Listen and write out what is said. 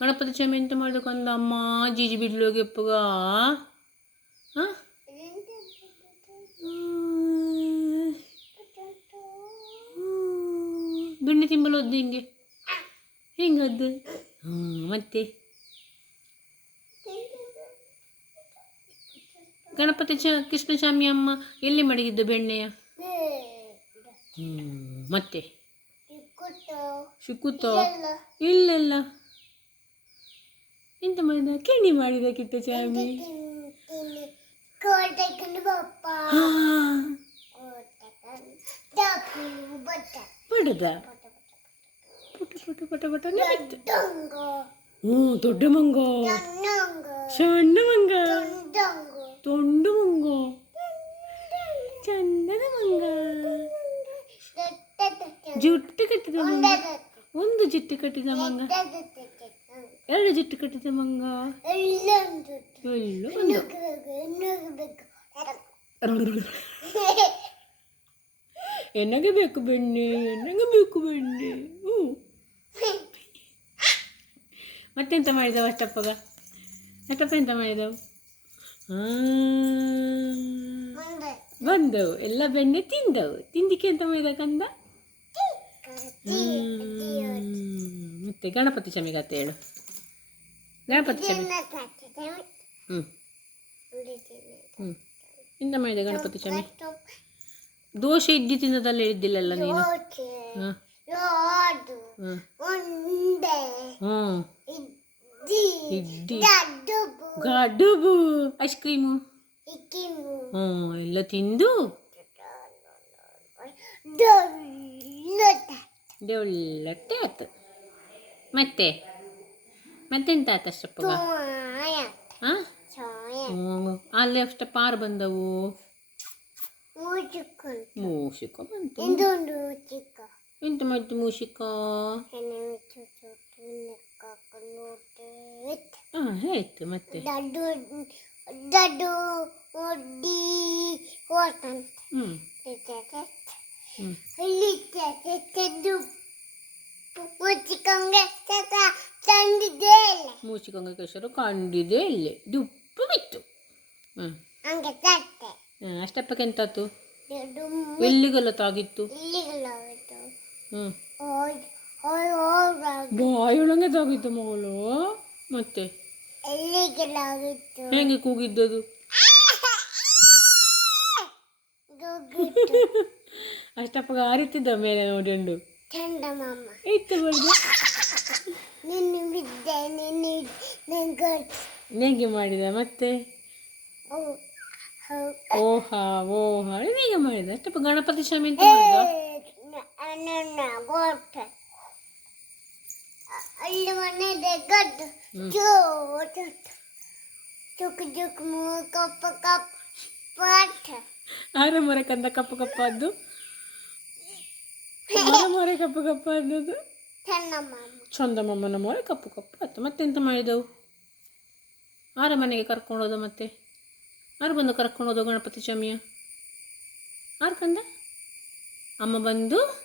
ಗಣಪತಿ ಸ್ವಾಮಿ ಎಂತ ಮಾಡಿದ ಕಂದ ಅಮ್ಮ ಜೀಜಿ ಬಿಡ್ಲೋಗಿ ಎಪ್ಪಗ ಬೆಣ್ಣೆ ತಿಂಬಲು ಒದ್ದು ಹಿಂಗೆ ಹೆಂಗದ್ದು ಮತ್ತೆ ಗಣಪತಿ ಕೃಷ್ಣಸ್ವಾಮಿ ಅಮ್ಮ ಎಲ್ಲಿ ಮಡಗಿದ್ದು ಬೆಣ್ಣೆಯ ಮತ್ತೆ ಸಿಕ್ಕುತ್ತೋ ಇಲ್ಲೆಲ್ಲ ಎಂತ ಮಾಡಿದ ಕೆಣಿ ಮಾಡಿದ ಕಿಟ್ಟಸ್ವಾಮಿ ಪಡದ ಪುಟ ಪಟ ಪಟ ಪಟ ದೊಡ್ಡ ಮಂಗ ಸಣ್ಣ ಮಂಗ ತೊಂಡು ಮಂಗ ಚಂದದ ಮಂಗ ಜುಟ್ಟು ಕಟ್ಟಿದ ಮಂಗ ಒಂದು ಜುಟ್ಟು ಕಟ್ಟಿದ ಮಂಗ ಎರಡು ಜುಟ್ಟು ಕಟ್ಟಿದ ಮಂಗ ಎಲ್ಲೂ ಬಂದು ಎನಗೆ ಬೇಕು ಬೆಣ್ಣೆ ಎನಗೆ ಬೇಕು ಬೆಣ್ಣೆ ಮತ್ತೆಂತ ಮಾಡಿದವು ಅಷ್ಟಪ್ಪಗ ಅಷ್ಟಪ್ಪ ಎಂತ ಮಾಡಿದವು ಬಂದವು ಎಲ್ಲ ಬೆಣ್ಣೆ ತಿಂದವು ತಿಂದಿಕ್ಕೆ ಎಂತ ಮಾಡಿದ ಕಂದ ಮತ್ತೆ ಗಣಪತಿ ಸ್ವಾಮಿ ಕತೆ ಹೇಳು ಗಣಪತಿ ಸ್ವಾಮಿ ಎಂತ ಮಾಡಿದ ಗಣಪತಿ ಸ್ವಾಮಿ ದೋಸೆ ಇಡ್ಲಿ ತಿನ್ನೋದಲ್ಲ ಇದ್ದಿಲ್ಲಲ್ಲ ನೀನು ಇಡ್ಲಿ ಗಡುಬು ಐಸ್ ಕ್ರೀಮು ಎಲ್ಲ ತಿಂದು ಡೊಳ್ಳಟ್ಟೆ ಆಯ್ತು ಮತ್ತೆ ಮತ್ತೆಂತ ಆಯ್ತು ಅಷ್ಟಪ್ಪ ಅಲ್ಲಿ ಅಷ್ಟಪ್ಪ ಆರು ಬಂದವು ಮೂಷಿಕ ಬಂತು ಎಂತ ಮಾಡಿತು ಮೂಷಿಕ ಆಯ್ತು ಮತ್ತೆ ಮೂಚಿಕೊಂಗ ಕೆಸರು ಕಂಡಿದೆ ಇಲ್ಲೇ ದುಪ್ಪು ಬಿತ್ತು ಅಷ್ಟಪ್ಪಕ್ಕೆ ಎಂತಾತು ಎಲ್ಲಿಗೆಲ್ಲ ತಾಗಿತ್ತು ಬಾಯೊಳಗೆ ತಾಗಿತ್ತು ಮಗಳು ಮತ್ತೆ ಹೇಗೆ ಕೂಗಿದ್ದದು ಅಷ್ಟಪ್ಪಗ ಆರಿತಿದ್ದ ಮೇಲೆ ನೋಡಿಂಡು ಇತ್ತು ಬಡ್ದು ನೆಗೆ ಮಾಡಿದ ಮತ್ತೆ ಓಹಾ ಓಹಾ ಹೇಗೆ ಮಾಡಿದ ಅಷ್ಟಪ್ಪ ಗಣಪತಿ ಸ್ವಾಮಿ ಅಂತ ಮಾಡಿದ ಅಲ್ಲಿ ಮನೆ ಗಡ್ಡು ಚುಕ್ ಚುಕ್ ಕಪ್ಪ ಕಪ್ ಪಾಠ ಆರ ಮೊರೆ ಕಂದ ಕಪ್ಪು ಕಪ್ಪಾದ್ದು ಮೊರೆ ಕಪ್ಪು ಕಪ್ಪಾದದು ಚಂದಮ್ಮನ ಮೊರೆ ಕಪ್ಪು ಕಪ್ಪು ಆಯ್ತು ಮತ್ತೆಂತ ಮಾಡಿದವು ಆರ ಮನೆಗೆ ಕರ್ಕೊಂಡೋದು ಮತ್ತೆ ಆರು ಬಂದು ಕರ್ಕೊಂಡೋದು ಗಣಪತಿ ಸ್ವಾಮಿಯ ಆರು ಕಂದ ಅಮ್ಮ ಬಂದು